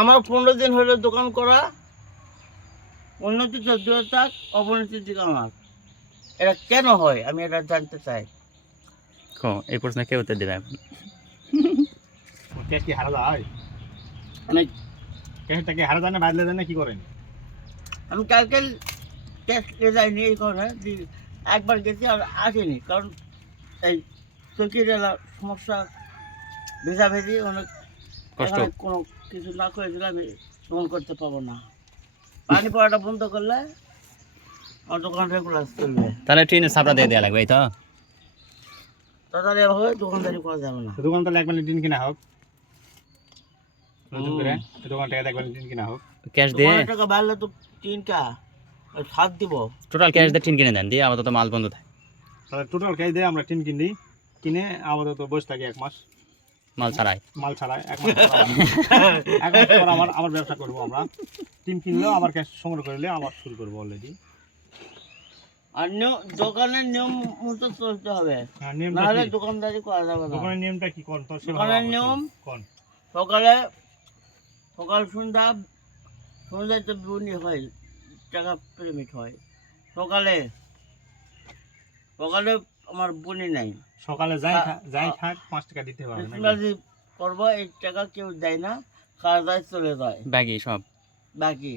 আমার 15 দিন হলো দোকান করা, উন্নতি চোদ্দ থাক, অবনতির দিকে আমার। এটা কেন হয় আমি এটা জানতে চাই। এই প্রশ্ন কে উত্তর দেবে এখন? ক্যাশ কি হারা যায়? আমি ক্যাশটা কি হারা যায় না বাদলে যায় না কি করেন? আমি কালকে টেস্টে যাইনি এই কারণে একবার গেছি আর আসিনি, কারণ এই চকির সমস্যা, ভেজাভেজি অনেক, কষ্ট। এখানে কোনো কিছু না করে দিলে আমি দোকান করতে পারবো না। পানি পড়াটা বন্ধ করলে আমার দোকান রেগুলার চলবে, তাহলে ট্রেনের ছাপড়া দিয়ে দেওয়া লাগবে, এই তো। তাড়াতাড়ি এভাবে দোকানদারি করা যাবে না। দোকান তাহলে একবার টিন কিনা হোক নতুন করে, দোকান টাকা একবার টিন কিনা হোক। ক্যাশ দিয়ে, দোকানের টাকা বাড়লে তো তিনটা সাত দিব। টোটাল ক্যাশ দিয়ে টিন কিনে দেন, দিয়ে আপাতত মাল বন্ধ থাকে, তাহলে টোটাল ক্যাশ দিয়ে আমরা টিন কিনি, কিনে আপাতত বসে থাকি 1 মাস মাল ছাড়াই। মাল ছাড়া 1 মাস পর আবার ব্যবসা করবো আমরা। টিন কিনলেও আবার ক্যাশ সংগ্রহ করলে আবার শুরু করবো অলরেডি। আর দোকানের নিয়ম মতো চলতে হবে, নিয়মটা নাহলে কি? দোকানদারি করা যাবে না। দোকানের নিয়মটা কি কোন? তো দোকানের নিয়ম কোন? সকাল সন্ধ্যায় তো বুনি হয়, টাকা পেমেন্ট হয়। সকালে আমার বুনি নাই, সকালে যাই খাক 5 টাকা দিতে হবে নাকি? বিসমিল্লাহি করবো, এই টাকা কেউ দেয় না, খাওয়া দাওয়ায় চলে যায় ব্যাগই সব। বাকি।